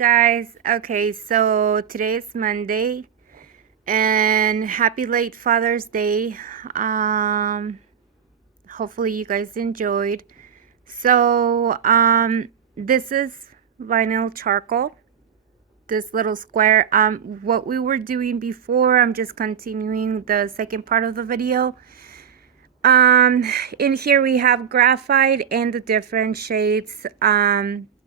guys. Okay, so today is Monday and happy late Father's Day. Hopefully you guys enjoyed. So this is vinyl charcoal. This little square. What we were doing before, I'm just continuing the second part of the video. Um, in here we have graphite and the different shades,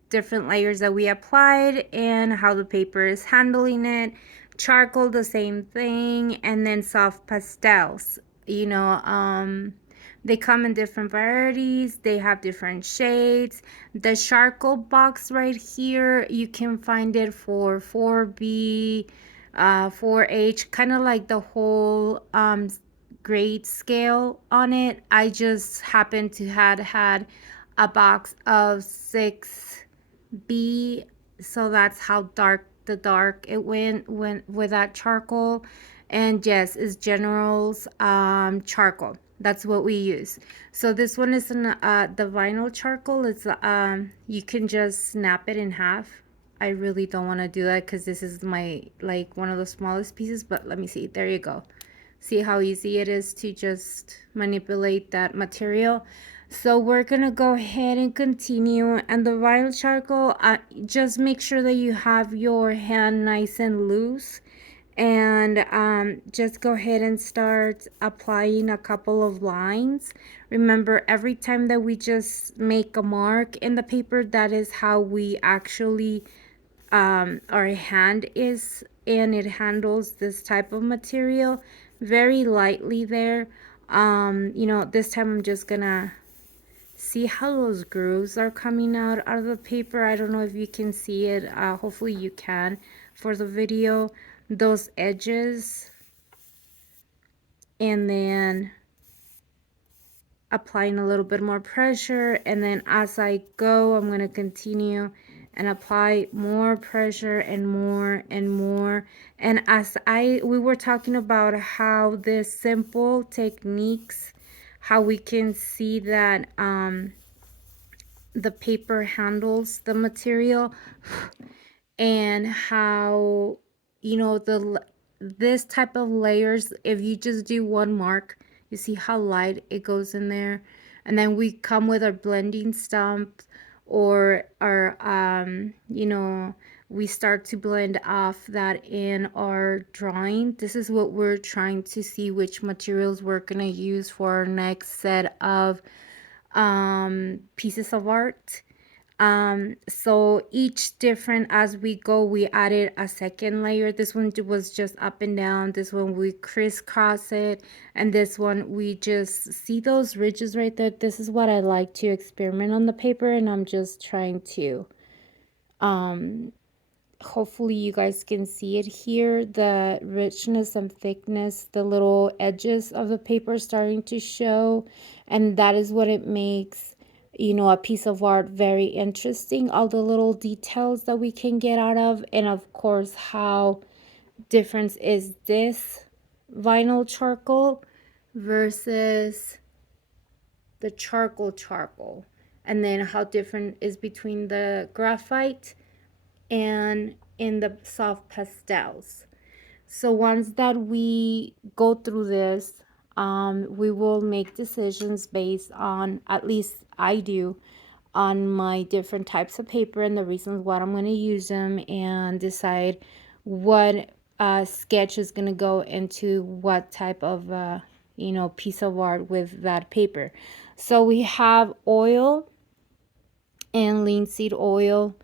different layers that we applied and how the paper is handling it. Charcoal, the same thing, and then soft pastels. You know, they come in different varieties. They have different shades. The charcoal box right here, you can find it for 4B, 4H, kind of like the whole grade scale on it. I just happened to had a box of 6B, so that's how dark it went with that charcoal. And yes, it's General's charcoal. That's what we use. So this one is the vinyl charcoal. It's you can just snap it in half. I really don't want to do that because this is my like one of the smallest pieces, but let me see. There you go. See how easy it is to just manipulate that material. So we're gonna go ahead and continue. And the vinyl charcoal, just make sure that you have your hand nice and loose, and just go ahead and start applying a couple of lines. Remember, every time that we just make a mark in the paper, that is how we actually our hand is, and it handles this type of material very lightly there. You know, this time I'm just gonna see how those grooves are coming out of the paper. I don't know if you can see it. Hopefully you can for the video. Those edges, and then applying a little bit more pressure, and then as I go, I'm going to continue and apply more pressure and more and more. And as we were talking about how this simple techniques, how we can see that the paper handles the material, and how, you know, this type of layers, if you just do one mark, you see how light it goes in there. And then we come with our blending stump, or our you know, we start to blend off that in our drawing. This is what we're trying to see, which materials we're gonna use for our next set of pieces of art. So each different, as we go, we added a second layer. This one was just up and down. This one we crisscross it, and this one we just see those ridges right there. This is what I like to experiment on the paper, and I'm just trying to hopefully you guys can see it here, the richness and thickness, the little edges of the paper starting to show. And that is what it makes, you know, a piece of art very interesting. All the little details that we can get out of. And of course, how different is this vinyl charcoal versus the charcoal, and then how different is between the graphite and in the soft pastels. So once that we go through this, we will make decisions based on, at least I do, on my different types of paper and the reasons why I'm going to use them, and decide what sketch is going to go into what type of you know, piece of art with that paper. So we have oil and linseed oil.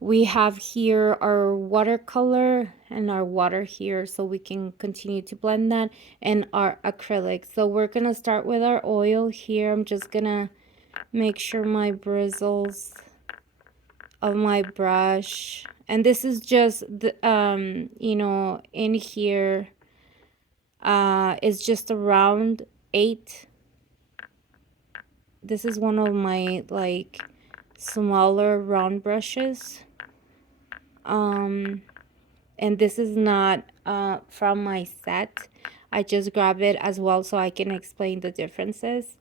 We have here our watercolor and our water here, so we can continue to blend that, and our acrylic. So we're gonna start with our oil here. I'm just gonna make sure my bristles of my brush, and this is just the you know, in here is just around 8. This is one of my like smaller round brushes. And this is not from my set. I just grab it as well so I can explain the differences.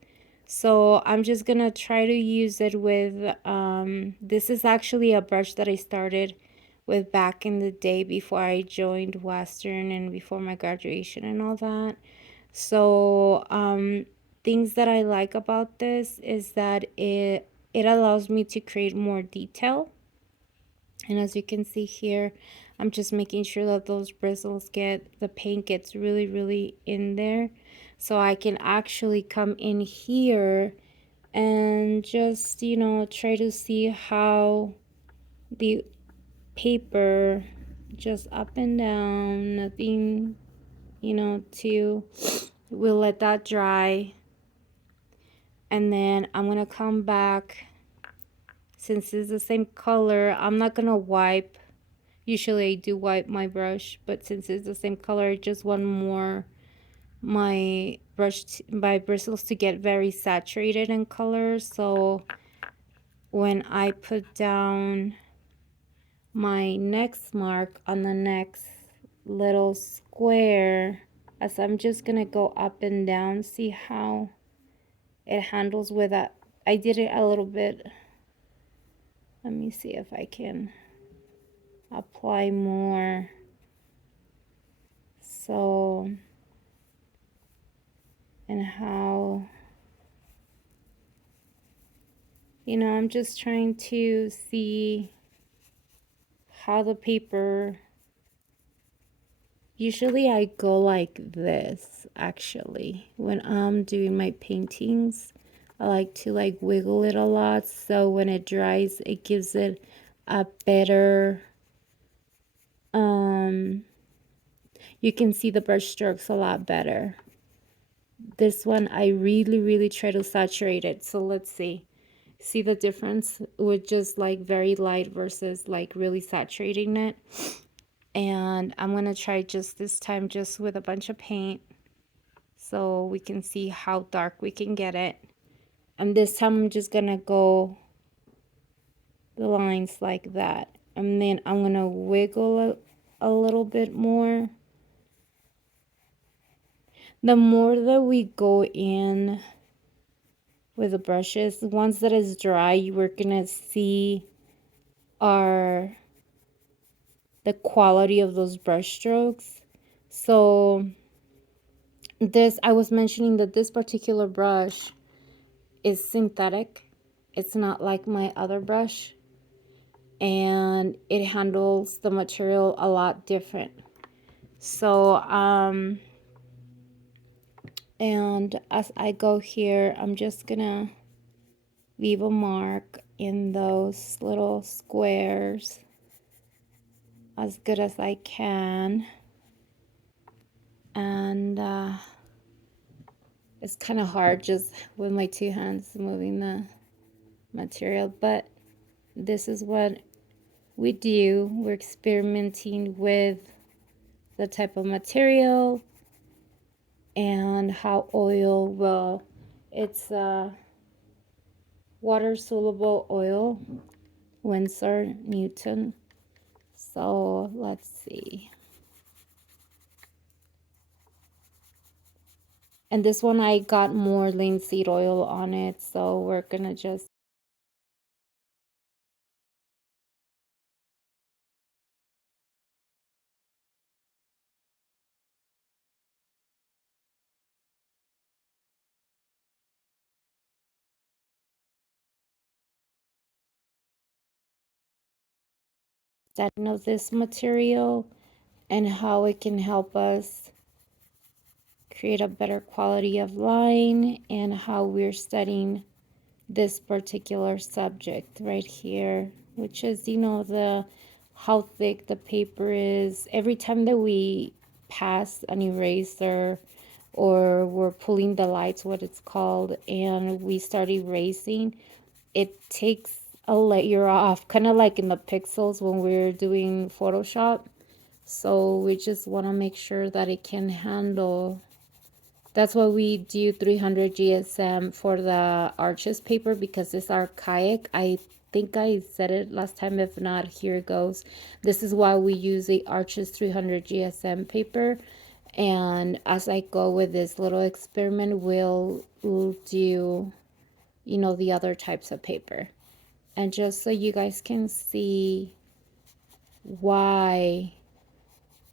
So I'm just gonna try to use it with this is actually a brush that I started with back in the day before I joined Western and before my graduation and all that. So things that I like about this is that it allows me to create more detail. And as you can see here, I'm just making sure that those bristles the paint gets really, really in there. So I can actually come in here and just, you know, try to see how the paper just up and down, nothing, you know, we'll let that dry. And then I'm going to come back. Since it's the same color, I'm not going to wipe. Usually I do wipe my brush, but since it's the same color, I just want my my bristles to get very saturated in color. So when I put down my next mark on the next little square, as I'm just gonna go up and down, see how it handles with that. I did it a little bit. Let me see if I can apply more. So, and how, you know, I'm just trying to see how the paper, usually I go like this actually when I'm doing my paintings. I like to like wiggle it a lot, so when it dries it gives it a better you can see the brush strokes a lot better. This one I really try to saturate it. So let's see the difference with just like very light versus like really saturating it. And I'm gonna try just this time just with a bunch of paint so we can see how dark we can get it. And this time I'm just gonna go the lines like that, and then I'm gonna wiggle a little bit more. The more that we go in with the brushes, once that is dry, we're gonna see the quality of those brush strokes. So this, I was mentioning that this particular brush is synthetic. It's not like my other brush, and it handles the material a lot different. So and as I go here, I'm just gonna leave a mark in those little squares as good as I can. And it's kind of hard just with my two hands moving the material, but this is what we do. We're experimenting with the type of material and how oil will, it's water soluble oil, Winsor Newton. So let's see. And this one I got more linseed oil on it, so we're gonna just know this material and how it can help us create a better quality of line, and how we're studying this particular subject right here, which is, you know, the how thick the paper is. Every time that we pass an eraser or we're pulling the lights, what it's called, and we start erasing, it takes a layer off, kind of like in the pixels when we're doing Photoshop. So we just want to make sure that it can handle. That's why we do 300 GSM for the Arches paper, because it's archaic. I think I said it last time. If not, here it goes. This is why we use the Arches 300 GSM paper. And as I go with this little experiment, we'll do, you know, the other types of paper. And just so you guys can see why,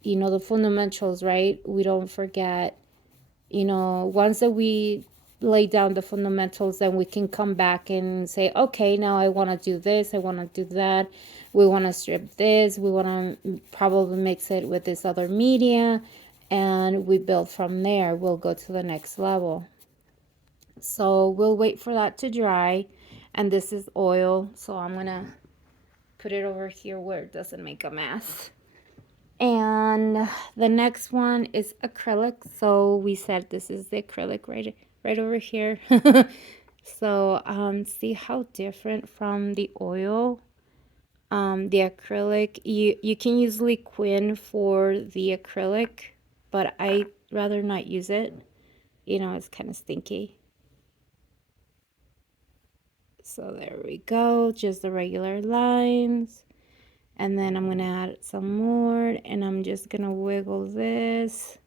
the fundamentals, right? We don't forget, once that we lay down the fundamentals, then we can come back and say, okay, now I want to do this, I want to do that, we want to strip this, we want to probably mix it with this other media, and we build from there. We'll go to the next level. So we'll wait for that to dry. And this is oil, so I'm gonna put it over here where it doesn't make a mess. And the next one is acrylic. So we said this is the acrylic right over here. So see how different from the oil. The acrylic, you can use liquid for the acrylic, but I rather not use it. It's kind of stinky. So there we go, just the regular lines. And then I'm gonna add some more, and I'm just gonna wiggle this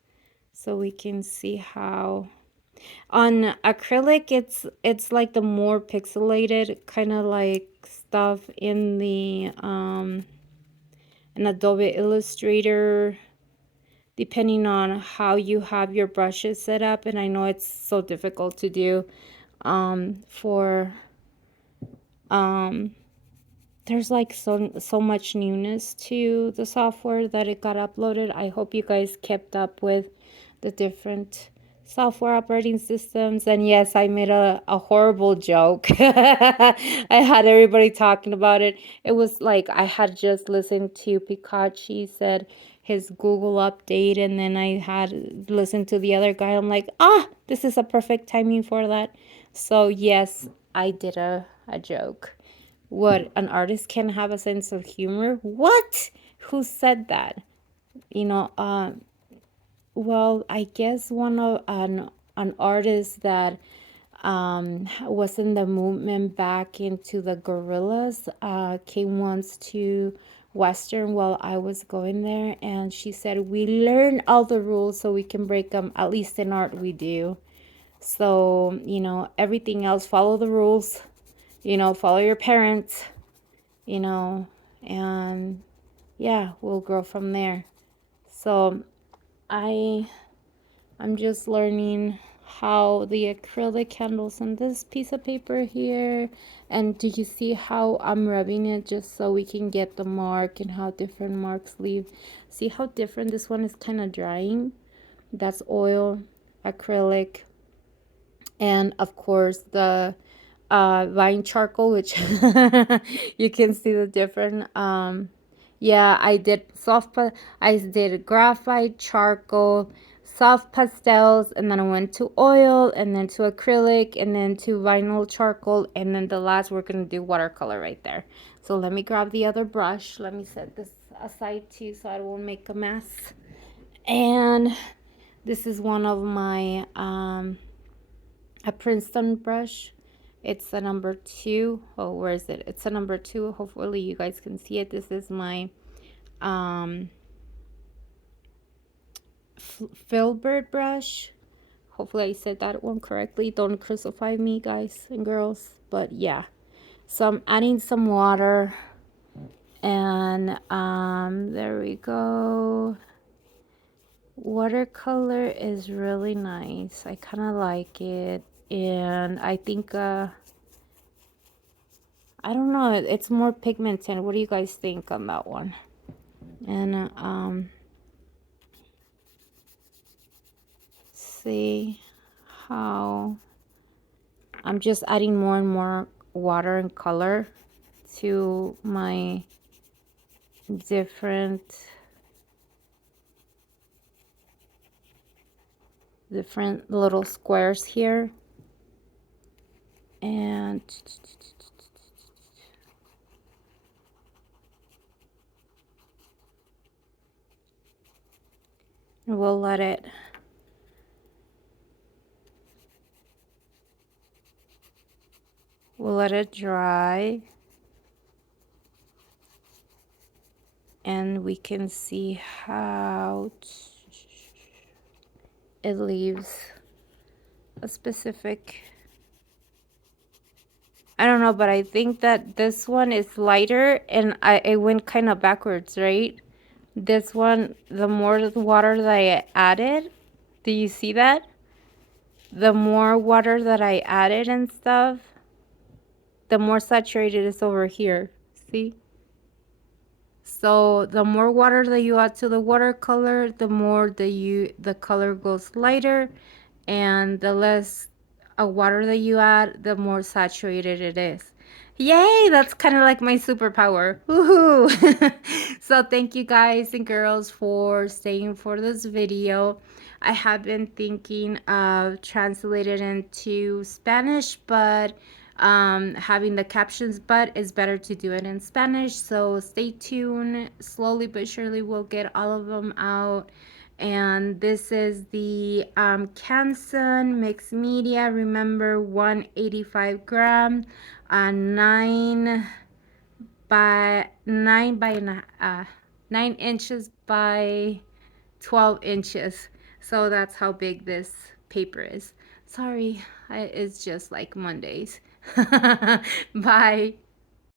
so we can see how on acrylic it's like the more pixelated kind of like stuff in the in Adobe Illustrator, depending on how you have your brushes set up. And I know it's so difficult to do for there's like so much newness to the software that it got uploaded. I hope you guys kept up with the different software operating systems. And yes, I made a horrible joke. I had everybody talking about it. It was like I had just listened to Pikachu said his Google update, and then I had listened to the other guy. I'm like, this is a perfect timing for that. So yes, I did a joke. What, an artist can have a sense of humor? What? Who said that? You know, well, I guess one of an artist that was in the movement back into the gorillas came once to Western while I was going there, and she said we learn all the rules so we can break them. At least in art we do. So everything else, follow the rules. Follow your parents. And yeah, we'll grow from there. So I'm just learning how the acrylic handles on this piece of paper here. And do you see how I'm rubbing it just so we can get the mark and how different marks leave? See how different this one is kind of drying? That's oil, acrylic, and of course the vine charcoal, which you can see the different yeah, I did graphite, charcoal, soft pastels, and then I went to oil, and then to acrylic, and then to vinyl charcoal, and then the last we're gonna do watercolor right there. So let me grab the other brush. Let me set this aside too so I won't make a mess. And this is one of my a Princeton brush. It's a number 2. Oh, where is it? It's a number 2. Hopefully you guys can see it. This is my filbert brush. Hopefully I said that one correctly. Don't crucify me, guys and girls. But yeah, so I'm adding some water, and there we go. Watercolor is really nice. I kind of like it, and I think I don't know, it's more pigmented. What do you guys think on that one? And see how I'm just adding more and more water and color to my different little squares here. And we'll let it dry, and we can see how it leaves a specific I don't know, but I think that this one is lighter and it went kind of backwards, right? This one, the more water that I added, do you see that? The more water that I added and stuff, the more saturated it's over here. See? So the more water that you add to the watercolor, the more the color goes lighter, and the less water that you add, the more saturated it is. Yay, that's kind of like my superpower. Woohoo! So thank you guys and girls for staying for this video. I have been thinking of translating into Spanish, but having the captions, but it's better to do it in Spanish. So stay tuned. Slowly but surely we'll get all of them out. And this is the Canson mixed media. Remember, 185 gram, 9 inches by 12 inches. So that's how big this paper is. Sorry, it's just like Mondays. Bye.